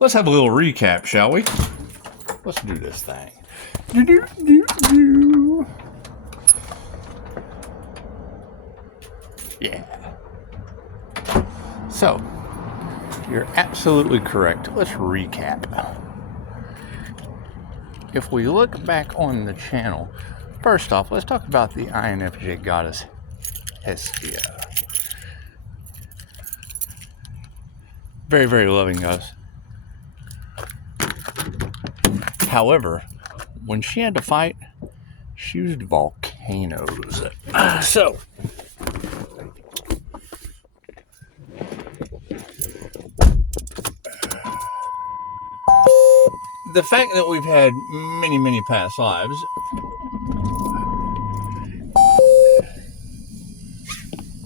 Let's have a little recap, shall we? Let's do this thing. Yeah. So, you're absolutely correct. Let's recap. If we look back on the channel, first off, let's talk about the INFJ goddess Hestia. Very, very loving goddess. However, when she had to fight, she used volcanoes. So, the fact that we've had many, many past lives,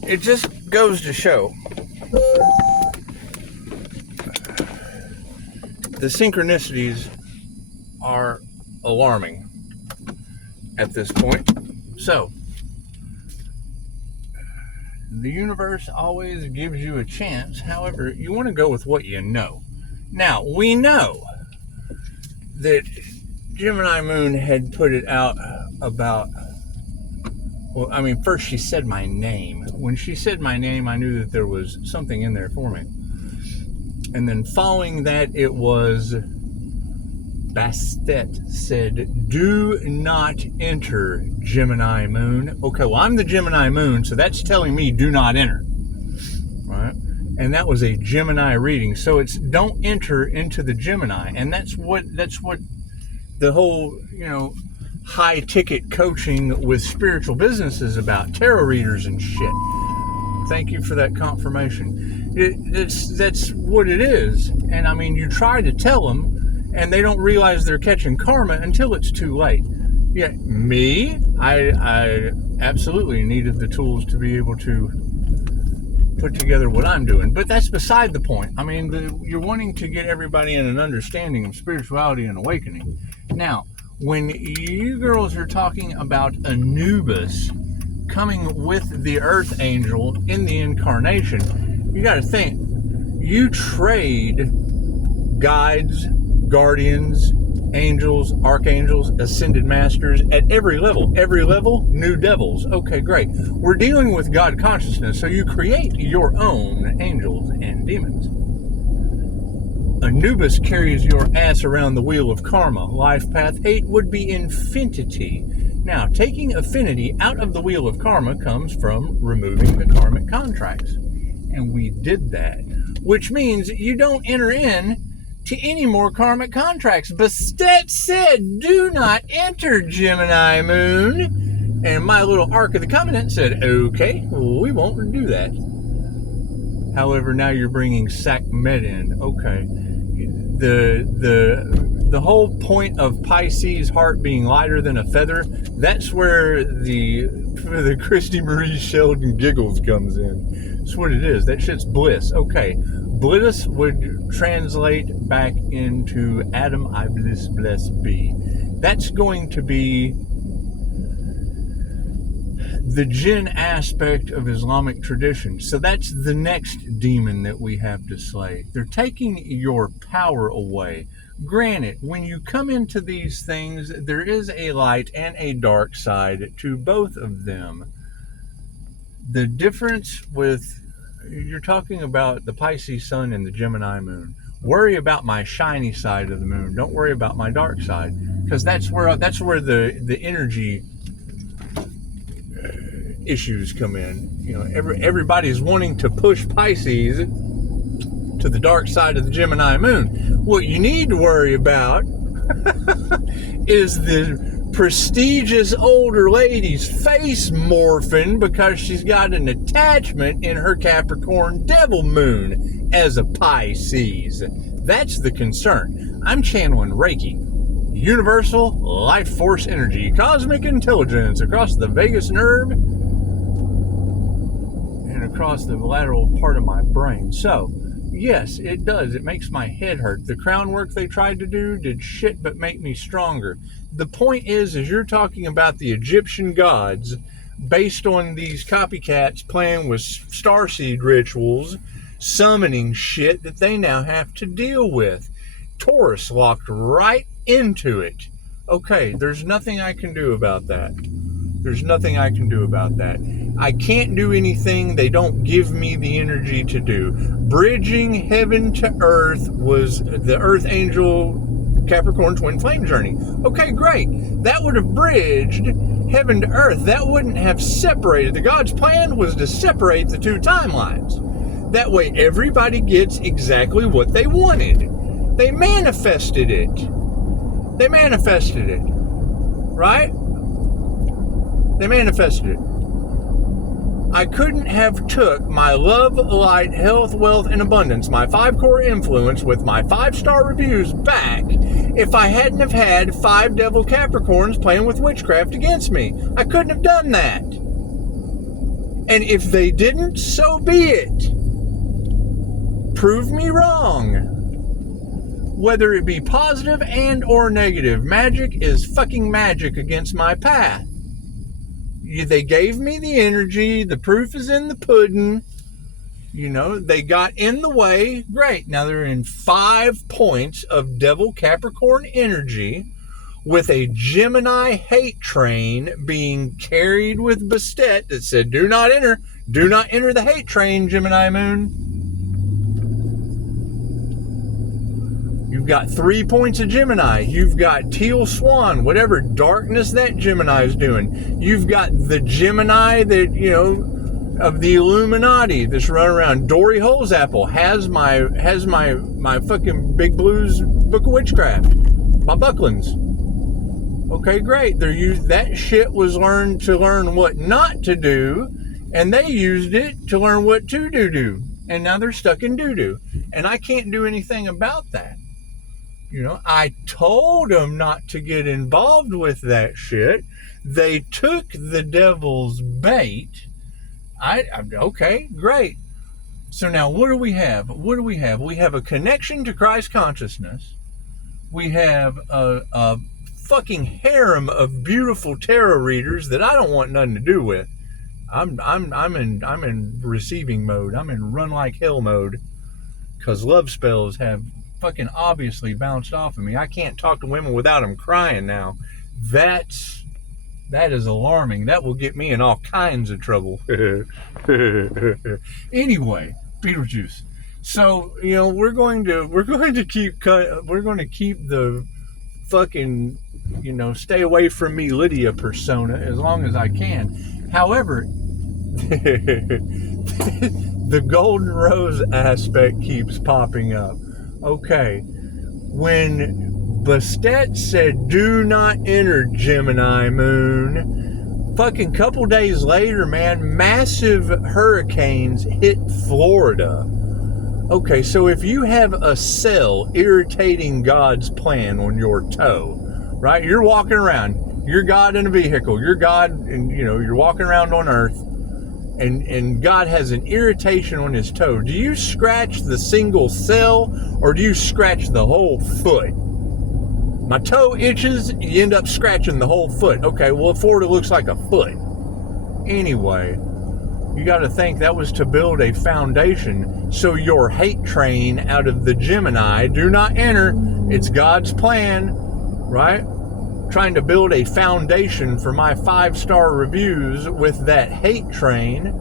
it just goes to show the synchronicities are alarming at this point. So, the universe always gives you a chance. However, you want to go with what you know. Now, we know that Gemini Moon had put it out about, well, I mean, first she said my name. When she said my name, I knew that there was something in there for me. And then following that, it was Bastet said, do not enter Gemini Moon. Okay, well, I'm the Gemini Moon, so that's telling me do not enter. Right? And that was a Gemini reading. So it's don't enter into the Gemini. And that's what the whole, high ticket coaching with spiritual business is about. Tarot readers and shit. Thank you for that confirmation. That's what it is. And I mean, you try to tell them, and they don't realize they're catching karma until it's too late. Yeah, me, I absolutely needed the tools to be able to put together what I'm doing. But that's beside the point. I mean, you're wanting to get everybody in an understanding of spirituality and awakening. Now, when you girls are talking about Anubis coming with the Earth Angel in the incarnation, you got to think, you trade guides, guardians, angels, archangels, ascended masters at every level. Every level, new devils. Okay, great. We're dealing with God consciousness, so you create your own angels and demons. Anubis carries your ass around the wheel of karma. Life path 8 would be infinity. Now, taking affinity out of the wheel of karma comes from removing the karmic contracts. And we did that, which means you don't enter in to any more karmic contracts. Bastet said, do not enter Gemini Moon. And my little Ark of the Covenant said, okay, we won't do that. However, now you're bringing Sakhmet in. Okay. The whole point of Pisces' heart being lighter than a feather, that's where the Christy Marie Sheldon giggles comes in. That's what it is. That shit's bliss. Okay. Bliss would translate back into Adam I bliss blessed be. That's going to be the jinn aspect of Islamic tradition. So that's the next demon that we have to slay. They're taking your power away. Granted, when you come into these things, there is a light and a dark side to both of them. The difference with, you're talking about the Pisces sun and the Gemini moon. Worry about my shiny side of the moon. Don't worry about my dark side, because that's where the energy issues come in. Everybody's wanting to push Pisces to the dark side of the Gemini moon. What you need to worry about is the prestigious older lady's face morphing because she's got an attachment in her Capricorn devil moon as a Pisces. That's the concern. I'm channeling Reiki, universal life force energy, cosmic intelligence across the vagus nerve and across the lateral part of my brain. So, yes, it does. It makes my head hurt. The crown work they tried to do did shit but make me stronger. The point is you're talking about the Egyptian gods based on these copycats playing with starseed rituals, summoning shit that they now have to deal with. Taurus locked right into it. Okay, there's nothing I can do about that. There's nothing I can do about that. I can't do anything they don't give me the energy to do. Bridging heaven to earth was the Earth Angel Capricorn Twin Flame journey. Okay, great. That would have bridged heaven to earth. That wouldn't have separated. The God's plan was to separate the two timelines. That way everybody gets exactly what they wanted. They manifested it. They manifested it. Right? They manifested it. I couldn't have took my love, light, health, wealth, and abundance, my 5 core influence with my 5-star reviews back if I hadn't have had 5 devil Capricorns playing with witchcraft against me. I couldn't have done that. And if they didn't, so be it. Prove me wrong. Whether it be positive and or negative, magic is fucking magic against my path. They gave me the energy. The proof is in the pudding. You know, they got in the way. Great. Now they're in 5 points of Devil Capricorn energy with a Gemini hate train being carried with Bastet that said, do not enter. Do not enter the hate train, Gemini Moon. You've got 3 points of Gemini. You've got Teal Swan, whatever darkness that Gemini is doing. You've got the Gemini that, you know, of the Illuminati that's running around. Dory Holesapple has my fucking Big Blues Book of Witchcraft. My Bucklands. Okay, great. That shit was learned to learn what not to do, and they used it to learn what to do. And now they're stuck in doo-doo. And I can't do anything about that. You know, I told them not to get involved with that shit. They took the devil's bait. Okay, great. So now what do we have? What do we have? We have a connection to Christ consciousness. We have a fucking harem of beautiful tarot readers that I don't want nothing to do with. I'm in receiving mode. I'm in run like hell mode. Because love spells have fucking obviously bounced off of me. I can't talk to women without them crying now. That is alarming. That will get me in all kinds of trouble. Anyway, Beetlejuice. So, you know, we're going to keep the fucking, you know, stay away from me Lydia persona as long as I can. However, the golden rose aspect keeps popping up. Okay, when Bastet said, do not enter Gemini Moon, fucking couple days later, man, massive hurricanes hit Florida. Okay, so if you have a cell irritating God's plan on your toe, right? You're walking around, you're God in a vehicle, you're God, and you know, you're walking around on earth, and God has an irritation on his toe. Do you scratch the single cell or do you scratch the whole foot? My toe itches, you end up scratching the whole foot. Okay, well, Florida looks like a foot. Anyway, you got to think that was to build a foundation. So your hate train out of the Gemini, do not enter. It's God's plan, right? Trying to build a foundation for my 5-star reviews with that hate train.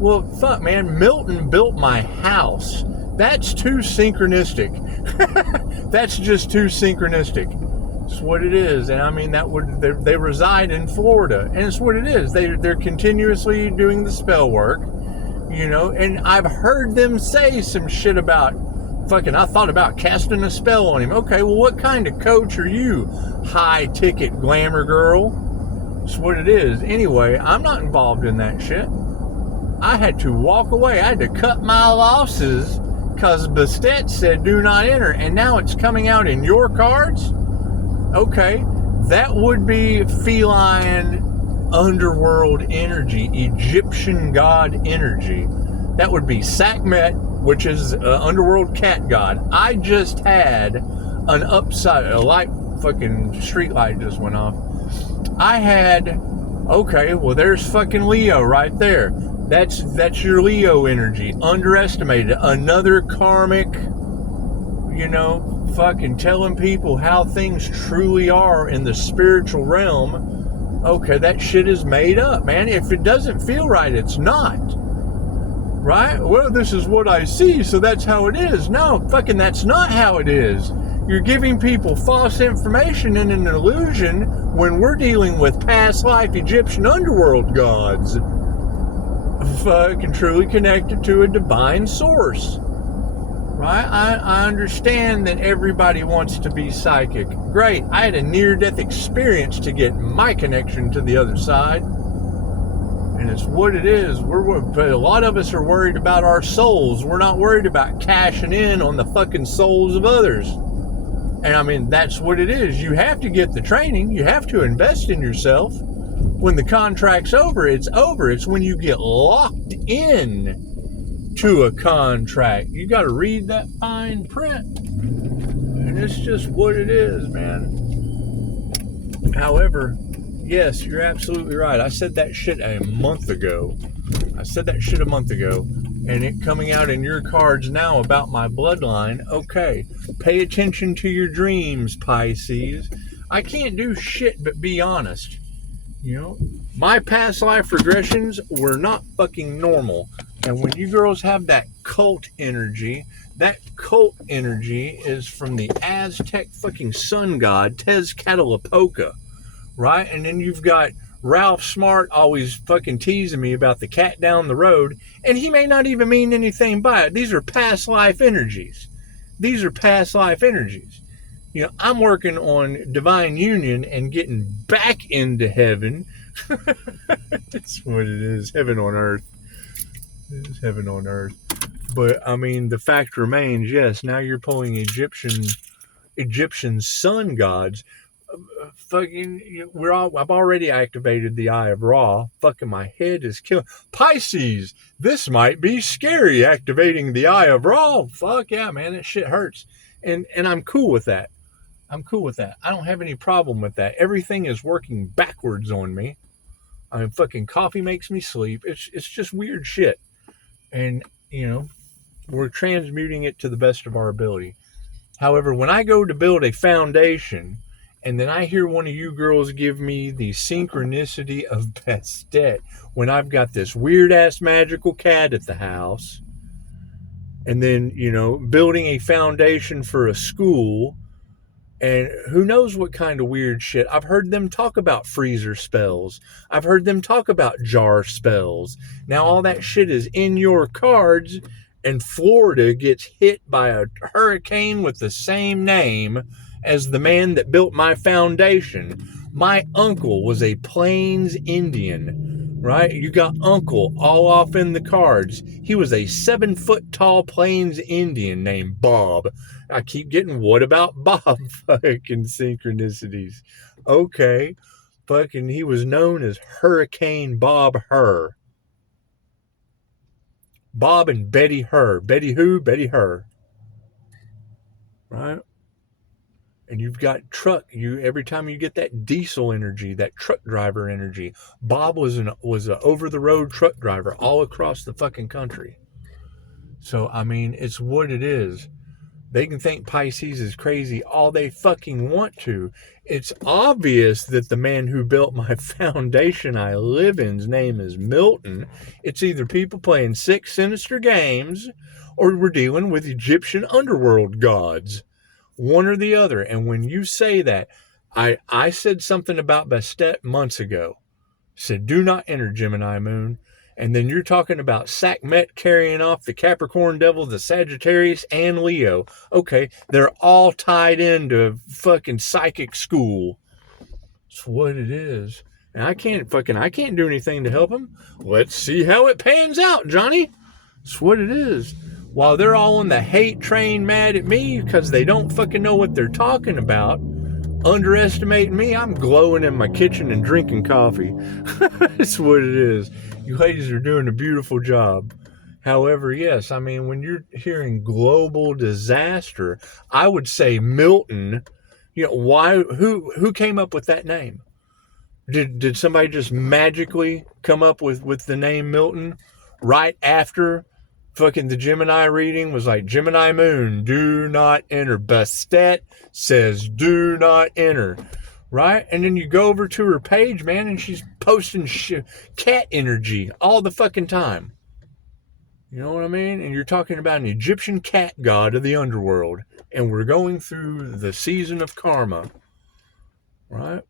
Well, fuck, man, Milton built my house. That's too synchronistic. That's just too synchronistic. It's what it is. And I mean, they reside in Florida, and it's what it is. They're continuously doing the spell work, you know, and I've heard them say some shit about fucking, I thought about casting a spell on him. Okay, well, what kind of coach are you, high-ticket glamour girl? That's what it is. Anyway, I'm not involved in that shit. I had to walk away. I had to cut my losses because Bastet said do not enter, and now it's coming out in your cards? Okay, that would be feline underworld energy, Egyptian god energy. That would be Sakhmet, which is underworld cat god. I just had a light, fucking street light just went off. I had Okay, well there's fucking Leo right there. That's your Leo energy. Underestimated. Another karmic, fucking telling people how things truly are in the spiritual realm. Okay, that shit is made up, man. If it doesn't feel right, it's not. Right? Well, this is what I see, so that's how it is. No, fucking that's not how it is. You're giving people false information and an illusion when we're dealing with past life Egyptian underworld gods. Fucking truly connected to a divine source. Right? I understand that everybody wants to be psychic. Great. I had a near-death experience to get my connection to the other side. And it's what it is. But a lot of us are worried about our souls. We're not worried about cashing in on the fucking souls of others. And I mean, that's what it is. You have to get the training. You have to invest in yourself. When the contract's over, it's over. It's when you get locked in to a contract. You got to read that fine print. And it's just what it is, man. However, yes, you're absolutely right. I said that shit a month ago. And it coming out in your cards now about my bloodline. Okay, pay attention to your dreams, Pisces. I can't do shit but be honest. My past life regressions were not fucking normal. And when you girls have that cult energy is from the Aztec fucking sun god, Tezcatlipoca. Right? And then you've got Ralph Smart always fucking teasing me about the cat down the road, and he may not even mean anything by it. These are past life energies. I'm working on divine union and getting back into heaven. That's what it is. Heaven on earth. It is heaven on earth. But I mean, the fact remains, yes, now you're pulling Egyptian sun gods. I've already activated the Eye of Ra. Fucking my head is killing. Pisces, this might be scary, activating the Eye of Ra. Fuck yeah, man, that shit hurts. And I'm cool with that. I don't have any problem with that. Everything is working backwards on me. I mean, fucking coffee makes me sleep. It's just weird shit. And, we're transmuting it to the best of our ability. However, when I go to build a foundation, and then I hear one of you girls give me the synchronicity of Bastet when I've got this weird-ass magical cat at the house, and then, building a foundation for a school, and who knows what kind of weird shit. I've heard them talk about freezer spells. I've heard them talk about jar spells. Now all that shit is in your cards, and Florida gets hit by a hurricane with the same name as the man that built my foundation. My uncle was a Plains Indian, right? You got uncle all off in the cards. He was a 7-foot tall Plains Indian named Bob. I keep getting, what about Bob? Fucking synchronicities. Okay. Fucking, he was known as Hurricane Bob Hur. Bob and Betty Hur. Betty who? Betty Hur. Right? And you've got truck. Every time you get that diesel energy, that truck driver energy. Bob was an over-the-road truck driver all across the fucking country. So, I mean, it's what it is. They can think Pisces is crazy all they fucking want to. It's obvious that the man who built my foundation I live in's name is Milton. It's either people playing sick, sinister games, or we're dealing with Egyptian underworld gods. One or the other. And when you say that, I said something about Bastet months ago. Said, do not enter Gemini moon. And then you're talking about Sakhmet carrying off the Capricorn devil, the Sagittarius, and Leo. Okay, they're all tied into fucking psychic school. That's what it is. And I can't do anything to help them. Let's see how it pans out, Johnny. That's what it is. While they're all on the hate train mad at me because they don't fucking know what they're talking about, underestimating me, I'm glowing in my kitchen and drinking coffee. That's what it is. You ladies are doing a beautiful job. However, yes, I mean, when you're hearing global disaster, I would say Milton, who came up with that name? Did somebody just magically come up with the name Milton right after fucking the Gemini reading was like, Gemini moon, do not enter. Bastet says do not enter. Right? And then you go over to her page, man, and she's posting cat energy all the fucking time. You know what I mean? And you're talking about an Egyptian cat god of the underworld. And we're going through the season of karma. Right?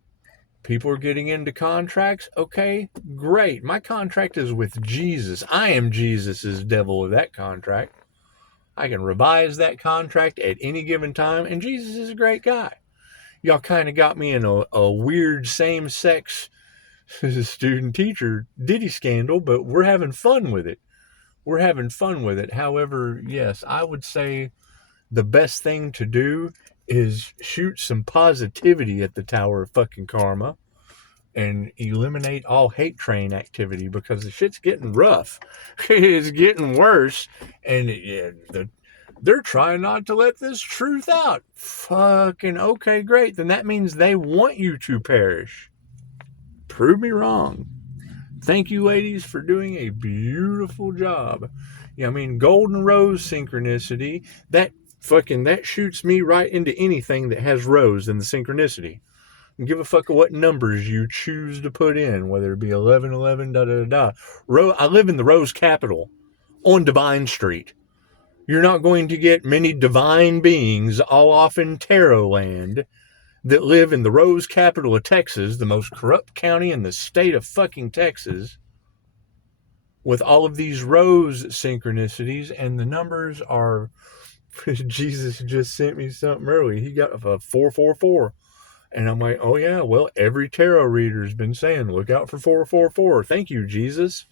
People are getting into contracts. Okay, great. My contract is with Jesus. I am Jesus's devil of that contract. I can revise that contract at any given time. And Jesus is a great guy. Y'all kind of got me in a weird same-sex student-teacher ditty scandal, but we're having fun with it. We're having fun with it. However, yes, I would say the best thing to do is shoot some positivity at the Tower of fucking Karma and eliminate all hate train activity, because the shit's getting rough. It's getting worse. And they're trying not to let this truth out. Fucking okay, great. Then that means they want you to perish. Prove me wrong. Thank you, ladies, for doing a beautiful job. Yeah, I mean, golden rose synchronicity, that shoots me right into anything that has rose in the synchronicity. And give a fuck what numbers you choose to put in, whether it be 1111, I live in the Rose Capital on Divine Street. You're not going to get many divine beings all off in Tarot land that live in the Rose Capital of Texas, the most corrupt county in the state of fucking Texas, with all of these rose synchronicities. And the numbers are, Jesus just sent me something early. He got a 444. And I'm like, oh yeah, well, every tarot reader's been saying, look out for 444. Thank you, Jesus.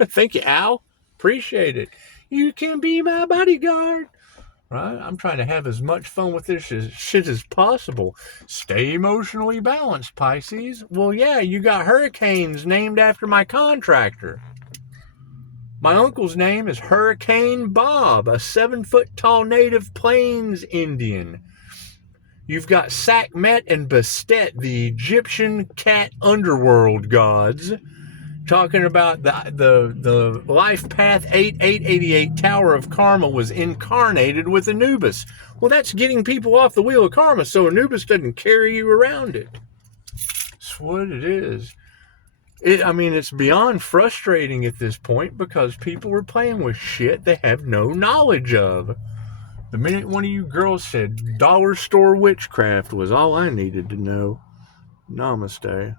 Thank you, Al. Appreciate it. You can be my bodyguard. Right? I'm trying to have as much fun with this shit as possible. Stay emotionally balanced, Pisces. Well, yeah, you got hurricanes named after my contractor. My uncle's name is Hurricane Bob, a 7-foot-tall native Plains Indian. You've got Sakhmet and Bastet, the Egyptian cat underworld gods, talking about the life path 8888 Tower of Karma was incarnated with Anubis. Well, that's getting people off the wheel of karma so Anubis doesn't carry you around it. That's what it is. It's beyond frustrating at this point, because people are playing with shit they have no knowledge of. The minute one of you girls said dollar store witchcraft was all I needed to know. Namaste.